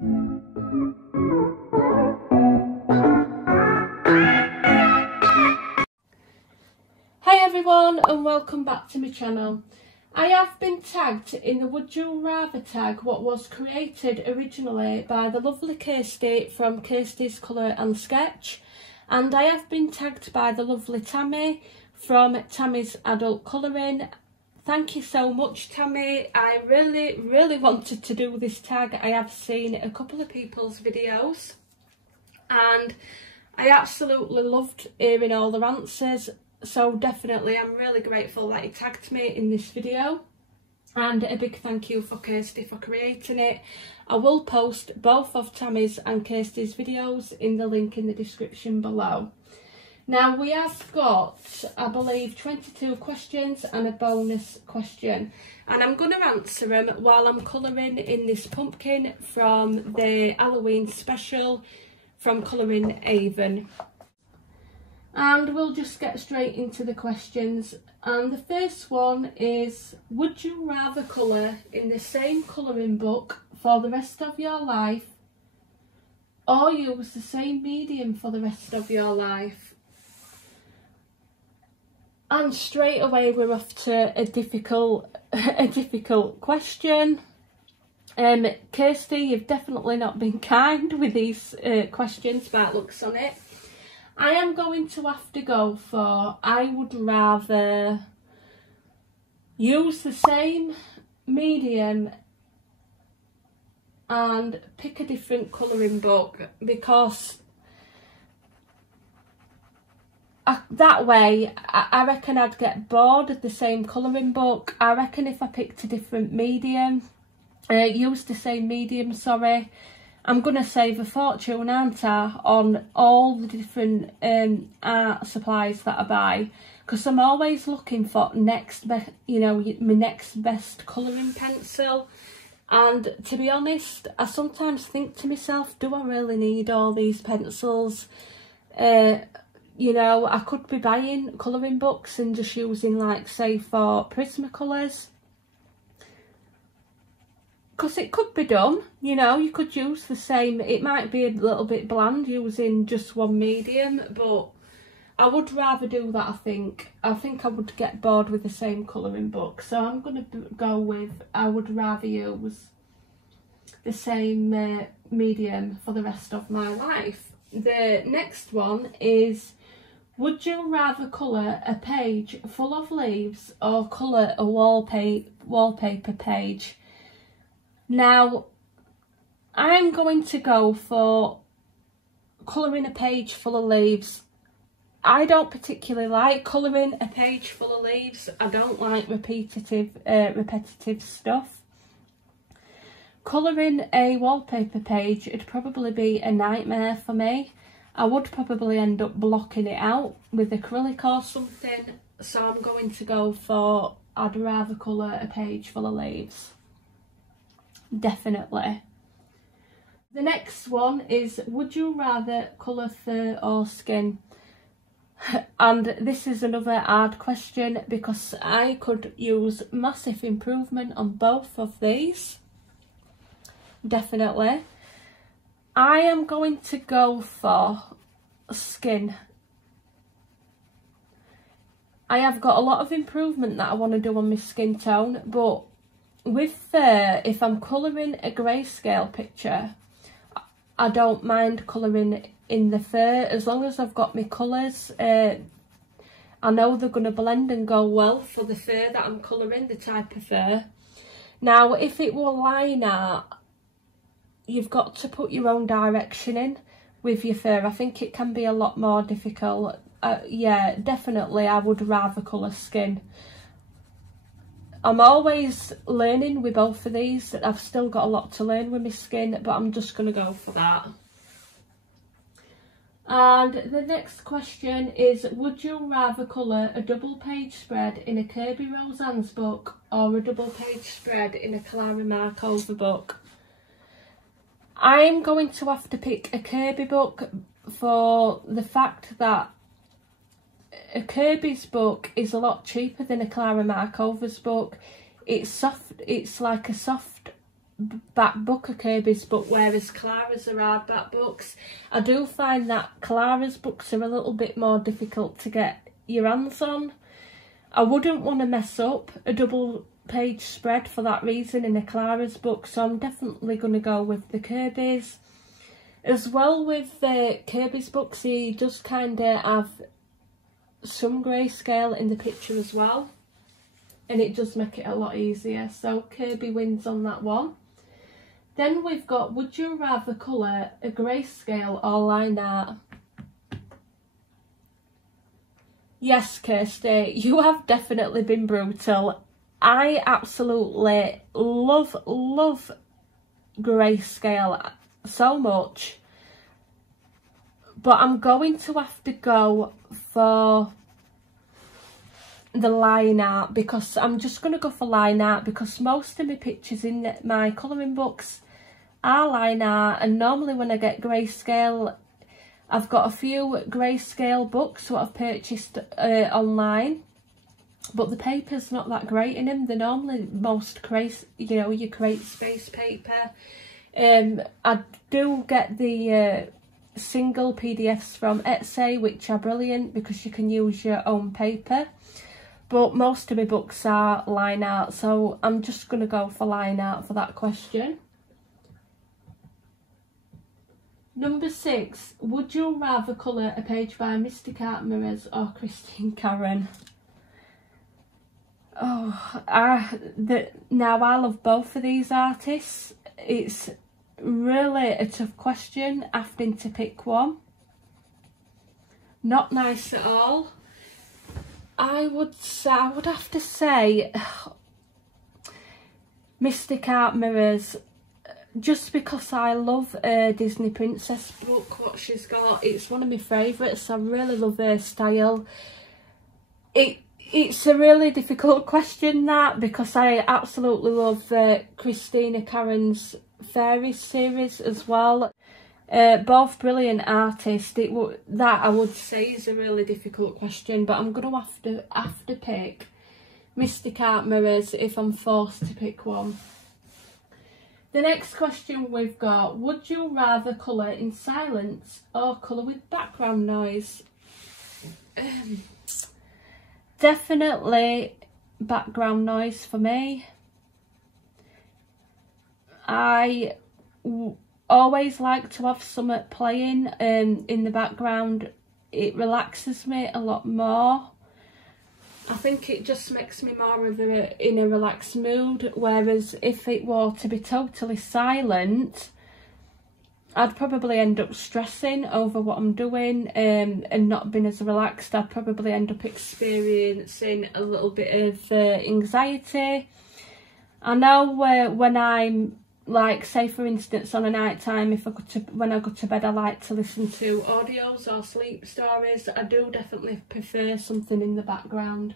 Hi everyone and welcome back to my channel. I have been tagged in the Would You Rather tag, what was created originally by the lovely Kirsty from Kirsty's Colour and Sketch, and I have been tagged by the lovely Tammy from Tammy's Adult Colouring. Thank you so much, Tammy. I really wanted to do this tag. I have seen a couple of people's videos and I absolutely loved hearing all their answers. So definitely I'm really grateful that you tagged me in this video, and a big thank you for Kirsty for creating it. I will post both of Tammy's and Kirsty's videos in the link in the description below. Now we have got, I believe, 22 questions and a bonus question, and I'm going to answer them while I'm colouring in this pumpkin from the Halloween special from Colouring Avon. And we'll just get straight into the questions. And the first one is, would you rather colour in the same colouring book for the rest of your life, or use the same medium for the rest of your life? And straight away we're off to a difficult question. Kirsty, you've definitely not been kind with these questions by looks on it. I am going to have to go for, I would rather use the same medium and pick a different colouring book, because that way I reckon I'd get bored of the same colouring book. I reckon if I picked a different medium, used the same medium, sorry, I'm going to save a fortune, aren't I, on all the different art supplies that I buy, because I'm always looking for my next best colouring pencil. And to be honest, I sometimes think to myself, do I really need all these pencils? You know, I could be buying colouring books and just using, like, say, for Prismacolors. Because it could be done, you know, you could use the same, it might be a little bit bland using just one medium, but I would rather do that, I think. I think I would get bored with the same colouring book, so I'm going to go with, I would rather use the same medium for the rest of my life. The next one is, would you rather colour a page full of leaves or colour a wallpaper page? Now, I'm going to go for colouring a page full of leaves. I don't particularly like colouring a page full of leaves. I don't like repetitive stuff. Colouring a wallpaper page would probably be a nightmare for me. I would probably end up blocking it out with acrylic or something. So I'm going to go for, I'd rather colour a page full of leaves. Definitely. The next one is, would you rather colour fur or skin? And this is another hard question, because I could use massive improvement on both of these. Definitely. I am going to go for skin. I have got a lot of improvement that I want to do on my skin tone, but with fur, if I'm colouring a grayscale picture, I don't mind colouring in the fur, as long as I've got my colours. I know they're going to blend and go well for the fur that I'm colouring, the type of fur. Now, if it were line art, you've got to put your own direction in with your fur. I think it can be a lot more difficult. Yeah, definitely I would rather colour skin. I'm always learning with both of these. I've still got a lot to learn with my skin, but I'm just going to go for that. And the next question is, would you rather colour a double page spread in a Kirby Roseanne's book or a double page spread in a Clara Markova book? I'm going to have to pick a Kirby book for the fact that a Kirby's book is a lot cheaper than a Clara Markova's book. It's soft, it's like a soft back book of Kirby's book, whereas Clara's are hardback books. I do find that Clara's books are a little bit more difficult to get your hands on. I wouldn't want to mess up a double page spread for that reason in a Clara's book, so I'm definitely going to go with the Kirby's. As well with Kirby's books, he does kind of have some grayscale in the picture as well, and it does make it a lot easier, so Kirby wins on that one. Then we've got, would you rather colour a grayscale or line art? Yes, Kirsty, you have definitely been brutal. I absolutely love grayscale so much, but I'm going to have to go for the line art, because I'm just going to go for line art because most of my pictures in my colouring books are line art, and normally when I get grayscale, I've got a few grayscale books what I've purchased online, but the paper's not that great in them. They're normally most your Create Space paper. I do get the single PDFs from Etsy, which are brilliant because you can use your own paper, but most of my books are line art, so I'm just going to go for line art for that question. Number 6, would you rather colour a page by Mystic Art Mirrors or Christine Karen? Oh, now I love both of these artists. It's really a tough question having to pick one. Not nice at all. I would have to say Mystic Art Mirrors, just because I love Disney Princess book, what she's got. It's one of my favourites. I really love her style. It's a really difficult question, that, because I absolutely love Christina Karen's Fairies series as well. Both brilliant artists. That I would say is a really difficult question, but I'm going to have to pick Mystic Art Mirrors if I'm forced to pick one. The next question we've got, would you rather colour in silence or colour with background noise? Definitely background noise for me. I always like to have something playing in the background. It relaxes me a lot more. I think it just makes me more of in a relaxed mood, whereas if it were to be totally silent, I'd probably end up stressing over what I'm doing and not being as relaxed. I'd probably end up experiencing a little bit of anxiety. I know when I'm, like, say for instance on a night time, when I go to bed, I like to listen to audios or sleep stories. I do definitely prefer something in the background.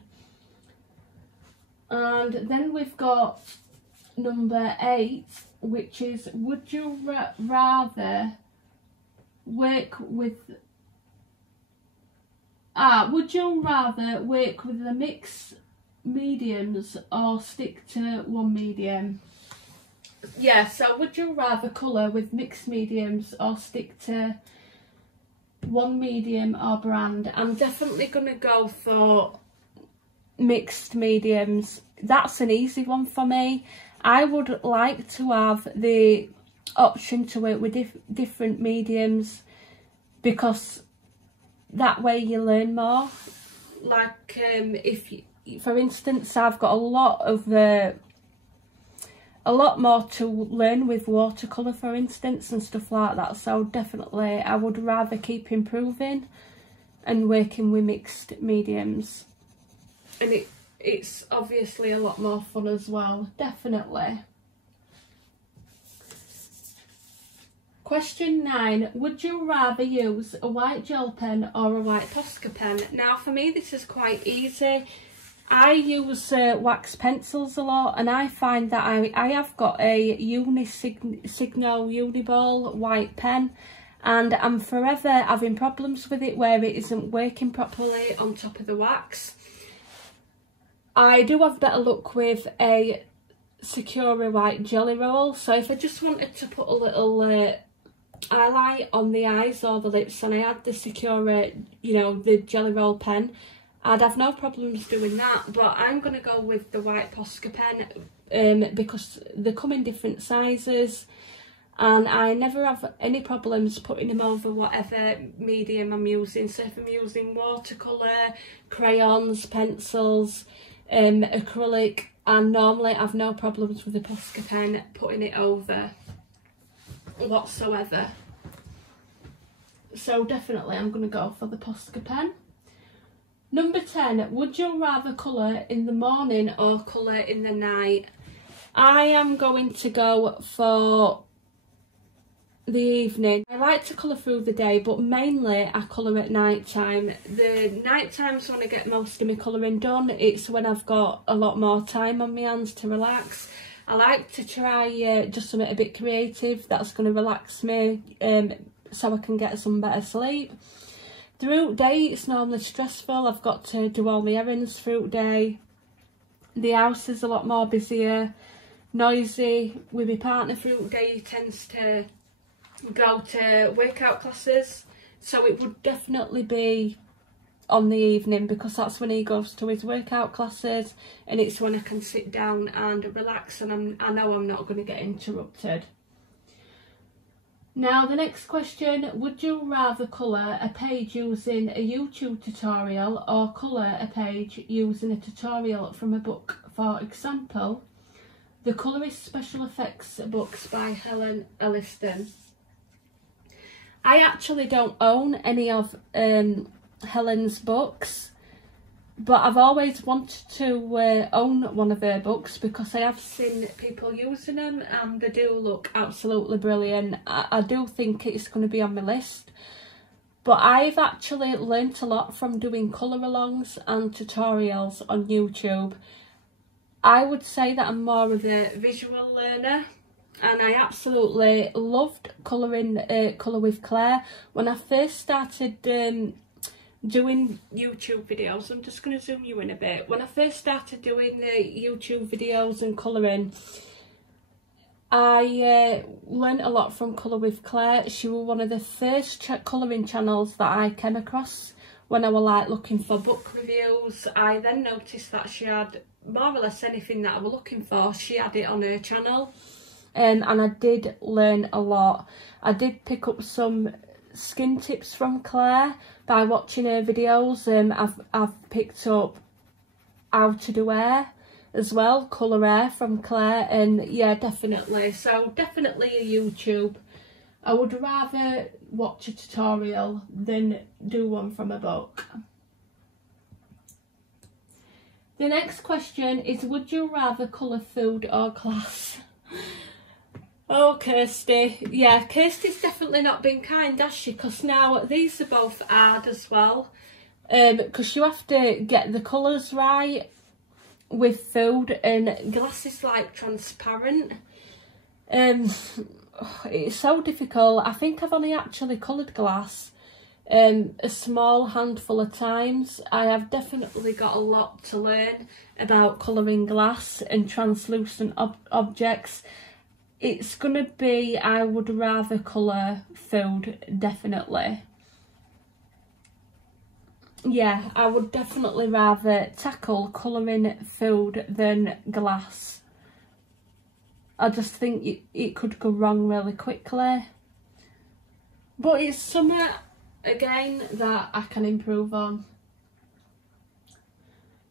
And then we've got number 8, which is, would you rather work with the mixed mediums or stick to one medium? Yeah, so would you rather colour with mixed mediums or stick to one medium or brand? I'm definitely going to go for mixed mediums. That's an easy one for me. I would like to have the option to work with different mediums, because that way you learn more. Like for instance, I've got a lot more to learn with watercolour, for instance, and stuff like that. So definitely I would rather keep improving and working with mixed mediums. And it's obviously a lot more fun as well, definitely. Question 9, would you rather use a white gel pen or a white Posca pen? Now for me this is quite easy. I use wax pencils a lot, and I find that I have got a Signo Uniball white pen, and I'm forever having problems with it where it isn't working properly on top of the wax. I do have better luck with a Secura white jelly roll. So if I just wanted to put a little highlight on the eyes or the lips and I had the Secura, you know, the jelly roll pen, I'd have no problems doing that. But I'm going to go with the white Posca pen because they come in different sizes and I never have any problems putting them over whatever medium I'm using. So if I'm using watercolour, crayons, pencils, acrylic, and normally I've no problems with the Posca pen putting it over whatsoever. So definitely I'm going to go for the Posca pen. Number 10, would you rather colour in the morning or colour in the night? I am going to go for the evening. I like to colour through the day, but mainly I colour at night time. The night time's when I get most of my colouring done. It's when I've got a lot more time on my hands to relax. I like to try just something a bit creative that's going to relax me so I can get some better sleep. Through day it's normally stressful. I've got to do all my errands through day. The house is a lot more busier, noisy. With my partner through day he tends to go to workout classes, so it would definitely be on the evening because that's when he goes to his workout classes and it's when I can sit down and relax and I know I'm not going to get interrupted. Now the next question, would you rather colour a page using a YouTube tutorial or colour a page using a tutorial from a book? For example, The Colourist Special Effects books by Helen Elliston. I actually don't own any of Helen's books, but I've always wanted to own one of her books because I have seen people using them and they do look absolutely brilliant. I do think it's going to be on my list, but I've actually learnt a lot from doing colour alongs and tutorials on YouTube. I would say that I'm more of a visual learner, and I absolutely loved colouring Colour with Claire. When I first started doing YouTube videos, I'm just going to zoom you in a bit. When I first started doing the YouTube videos and colouring, I learnt a lot from Colour with Claire. She was one of the first colouring channels that I came across when I was like looking for book reviews. I then noticed that she had more or less anything that I was looking for, she had it on her channel. And I did learn a lot. I did pick up some skin tips from Claire by watching her videos. I've picked up how to do hair as well, colour hair from Claire, and yeah, definitely. So definitely a YouTube. I would rather watch a tutorial than do one from a book. The next question is, would you rather colour food or glass? Oh, Kirsty. Yeah, Kirsty's definitely not been kind, has she? Because now these are both hard as well. Because you have to get the colours right with food, and glass is like transparent. It's so difficult. I think I've only actually coloured glass a small handful of times. I have definitely got a lot to learn about colouring glass and translucent objects. It's going to be, I would rather colour food, definitely. Yeah, I would definitely rather tackle colouring food than glass. I just think it could go wrong really quickly. But it's something, again, that I can improve on.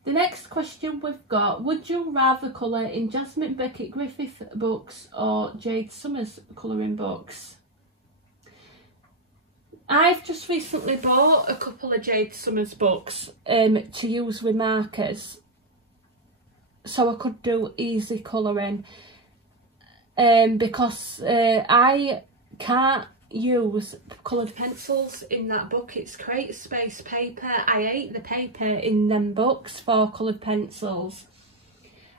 The next question we've got, would you rather colour in Jasmine Beckett Griffith books or Jade Summers colouring books? I've just recently bought a couple of Jade Summers books to use with markers, so I could do easy colouring, because I can't use coloured pencils in that book. It's Create Space paper. I hate the paper in them books for coloured pencils.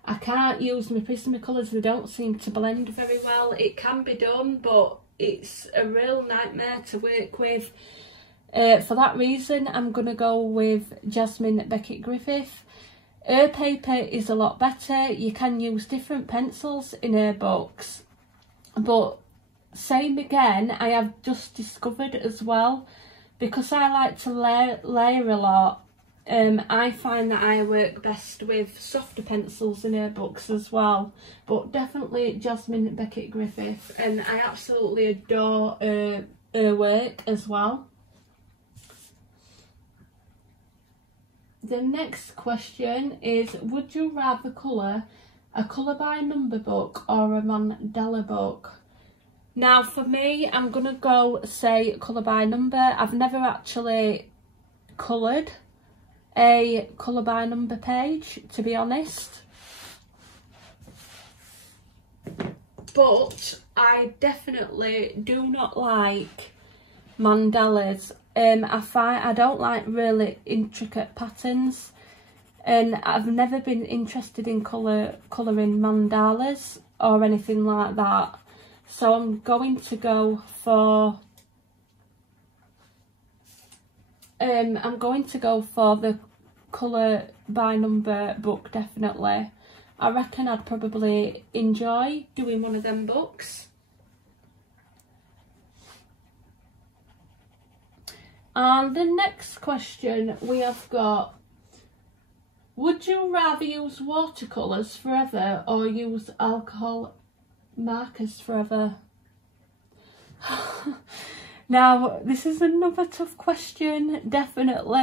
I can't use my Prismacolors, they don't seem to blend very well. It can be done, but it's a real nightmare to work with. For that reason, I'm going to go with Jasmine Beckett Griffith. Her paper is a lot better. You can use different pencils in her books, but same again, I have just discovered as well, because I like to layer a lot, I find that I work best with softer pencils in her books as well. But definitely Jasmine Beckett Griffith, and I absolutely adore her work as well. The next question is, would you rather colour a colour by number book or a mandala book? Now for me, I'm going to go say colour by number. I've never actually coloured a colour by number page, to be honest, but I definitely do not like mandalas. I don't like really intricate patterns, and I've never been interested in colouring mandalas or anything like that. So I'm going to go for the colour by number book, definitely. I reckon I'd probably enjoy doing one of them books. And the next question we have got, would you rather use watercolours forever or use alcohol markers forever? Now this is another tough question, definitely.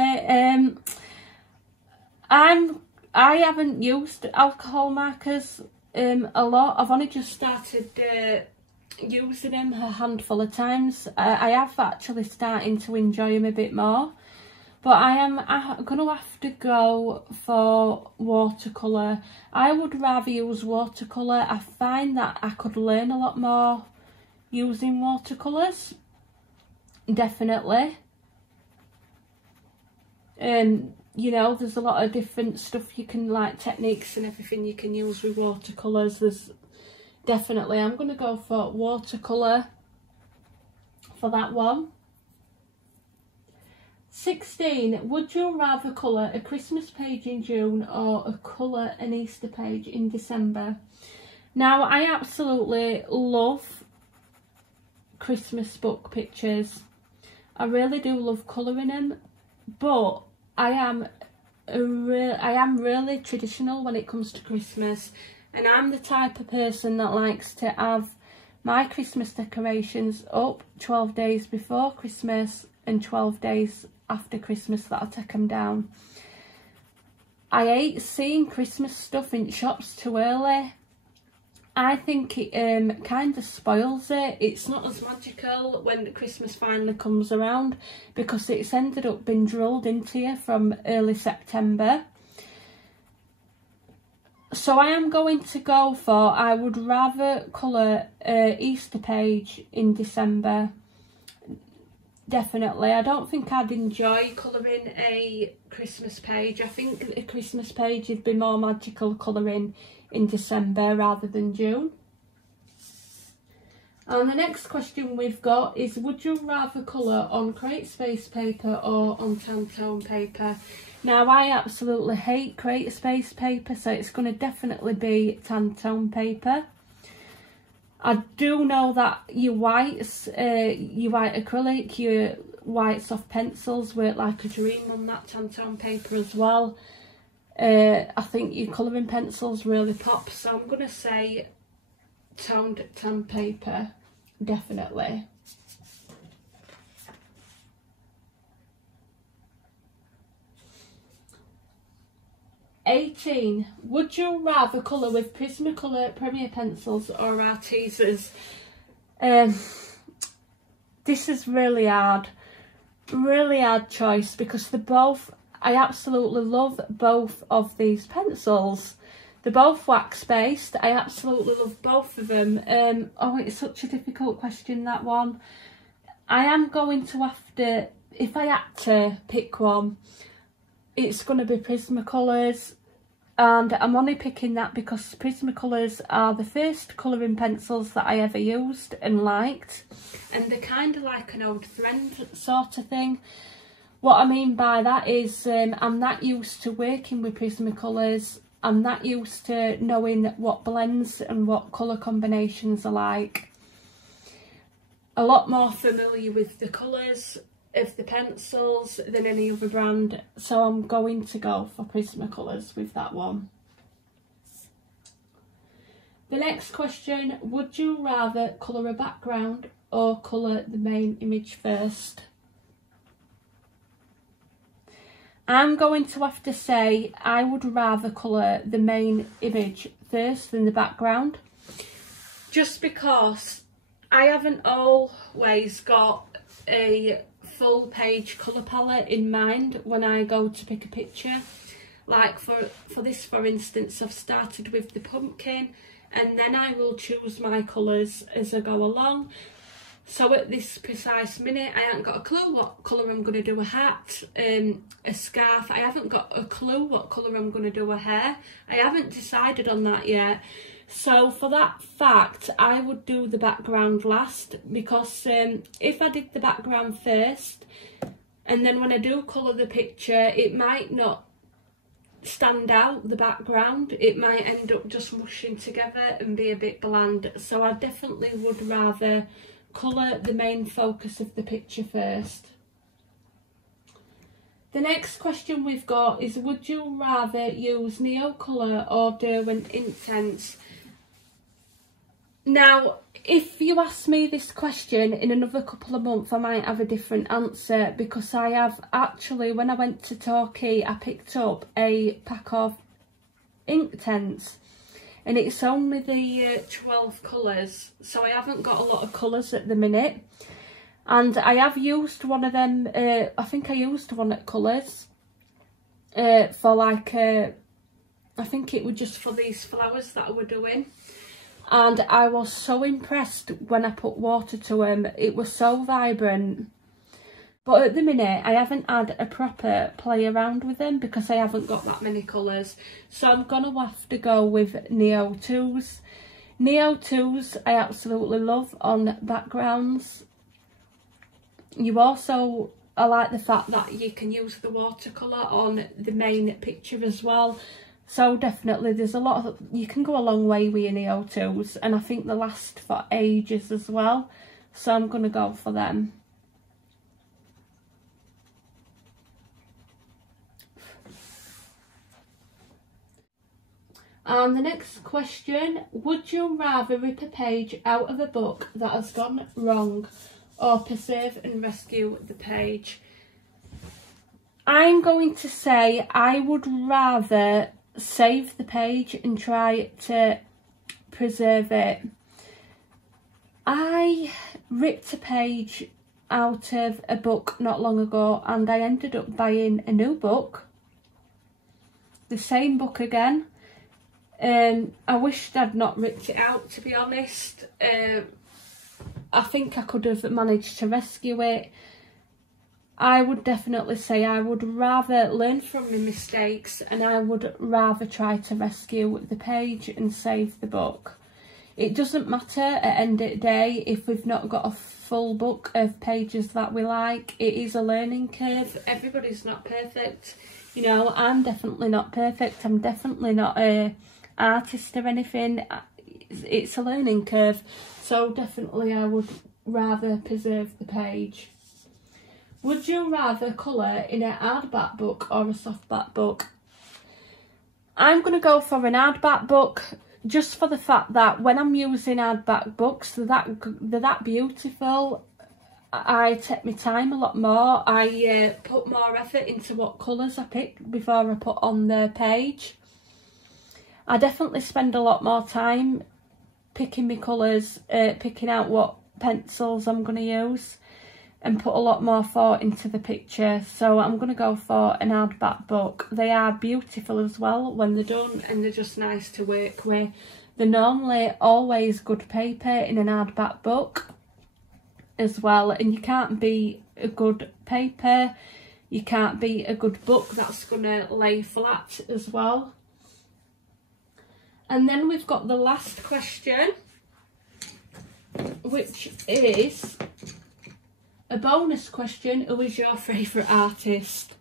I haven't used alcohol markers a lot. I've only just started using them a handful of times. I have actually starting to enjoy them a bit more, but I'm going to have to go for watercolour. I would rather use watercolour. I find that I could learn a lot more using watercolours, definitely. You know, there's a lot of different stuff you can, like techniques and everything you can use with watercolours. There's definitely, I'm going to go for watercolour for that one. 16. Would you rather colour a Christmas page in June or colour an Easter page in December? Now, I absolutely love Christmas book pictures. I really do love colouring them, but I am really traditional when it comes to Christmas, and I'm the type of person that likes to have my Christmas decorations up 12 days before Christmas and 12 days after Christmas that I take them down. I hate seeing Christmas stuff in shops too early. I think it kind of spoils it. It's not as magical when Christmas finally comes around, because it's ended up being drilled into you from early September. So I am going to go for, I would rather colour Easter page in December. Definitely. I don't think I'd enjoy colouring a Christmas page. I think a Christmas page would be more magical colouring in December rather than June. And the next question we've got is, would you rather colour on CreateSpace paper or on Tantone paper? Now, I absolutely hate CreateSpace paper, so it's going to definitely be Tantone paper. I do know that your whites, your white acrylic, your white soft pencils work like a dream on that Tantone paper as well. I think your colouring pencils really pop, so I'm going to say toned tan paper, definitely. $18. Would you rather colour with Prismacolor Premier pencils or Arteezas? This is really hard choice, because they're both, I absolutely love both of these pencils. They're both wax based. I absolutely love both of them. Oh, it's such a difficult question, that one. I am going to have to, if I had to pick one, it's going to be Prismacolors, and I'm only picking that because Prismacolors are the first colouring pencils that I ever used and liked, and they're kind of like an old friend sort of thing. What I mean by that is I'm not used to working with Prismacolors. I'm not used to knowing what blends and what colour combinations are like. A lot more familiar with the colours of the pencils than any other brand, so I'm going to go for Prismacolors with that one. The next question, would you rather colour a background or colour the main image first? I'm going to have to say I would rather colour the main image first than the background, just because I haven't always got a full page colour palette in mind when I go to pick a picture. Like for this, for instance, I've started with the pumpkin, and then I will choose my colours as I go along. So at this precise minute, I haven't got a clue what colour I'm going to do a hat, a scarf. I haven't got a clue what colour I'm going to do a hair. I haven't decided on that yet. So for that fact, I would do the background last, because if I did the background first, and then when I do colour the picture, it might not stand out, the background. It might end up just mushing together and be a bit bland. So I definitely would rather colour the main focus of the picture first. The next question we've got is, would you rather use Neocolor or Derwent Inktense? Now, if you ask me this question in another couple of months, I might have a different answer, because I have actually, when I went to Torquay, I picked up a pack of Inktense, and it's only the 12 colours, so I haven't got a lot of colours at the minute. And I have used one of them, I think I used one at Colours for like, I think it was just for these flowers that I were doing. And I was so impressed when I put water to them. It was so vibrant. But at the minute, I haven't had a proper play around with them because I haven't got that many colours. So I'm going to have to go with Neo 2s. Neo 2s I absolutely love on backgrounds. I like the fact that you can use the watercolour on the main picture as well. So definitely there's a lot of, you can go a long way with your Neo 2s, and I think they last for ages as well. So I'm going to go for them. And the next question, would you rather rip a page out of a book that has gone wrong or preserve and rescue the page? I'm going to say I would rather save the page and try to preserve it. I ripped a page out of a book not long ago, and I ended up buying a new book, the same book again. I wished I'd not ripped it out, to be honest. I think I could have managed to rescue it. I would definitely say I would rather learn from my mistakes, and I would rather try to rescue the page and save the book. It doesn't matter at the end of the day if we've not got a full book of pages that we like. It is a learning curve. Everybody's not perfect. You know, I'm definitely not perfect. I'm definitely not a artist or anything. It's a learning curve. So definitely I would rather preserve the page. Would you rather colour in a hardback book or a softback book? I'm going to go for an hardback book, just for the fact that when I'm using hardback books, they're that beautiful. I take my time a lot more. I put more effort into what colours I pick before I put on the page. I definitely spend a lot more time picking my colours, picking out what pencils I'm going to use, and put a lot more thought into the picture. So I'm going to go for an hardback book. They are beautiful as well when they're done, and they're just nice to work with. They're normally always good paper in an hardback book as well, and you can't be a good paper, you can't be a good book that's going to lay flat as well. And then we've got the last question, which is, a bonus question: who is your favourite artist?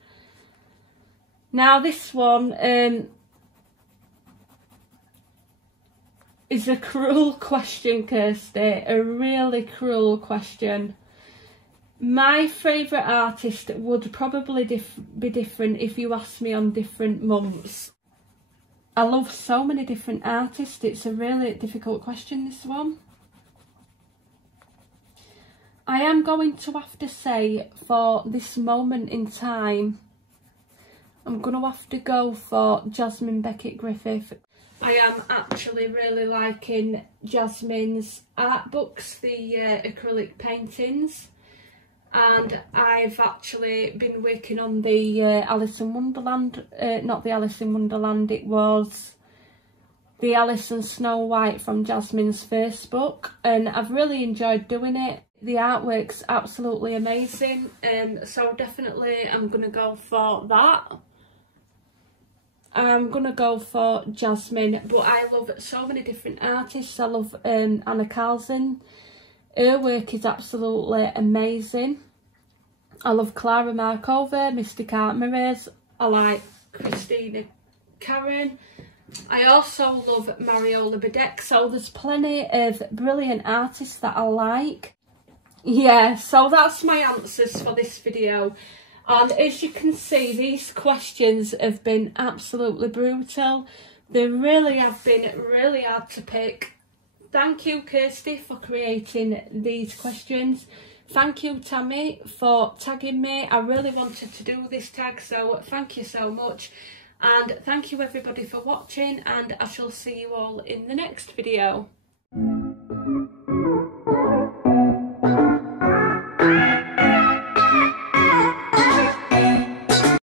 Now this one is a cruel question, Kirsty, a really cruel question. My favourite artist would probably be different if you asked me on different months. I love so many different artists, it's a really difficult question, this one. I am going to have to say, for this moment in time, I'm going to have to go for Jasmine Beckett Griffith. I am actually really liking Jasmine's art books, the acrylic paintings. And I've actually been working on the Alice in Wonderland, not the Alice in Wonderland, it was the Alice and Snow White from Jasmine's first book, and I've really enjoyed doing it. The artwork's absolutely amazing, so definitely I'm going to go for that. I'm going to go for Jasmine, but I love so many different artists. I love Anna Carlson. Her work is absolutely amazing. I love Clara Markova, Mystic Art Mirrors. I like Christina Karen. I also love Mariola Bedeck. So there's plenty of brilliant artists that I like. Yeah, so that's my answers for this video. And as you can see, these questions have been absolutely brutal. They really have been really hard to pick. Thank you, Kirsty, for creating these questions. Thank you, Tammy, for tagging me. I really wanted to do this tag, so thank you so much. And thank you everybody for watching, and I shall see you all in the next video.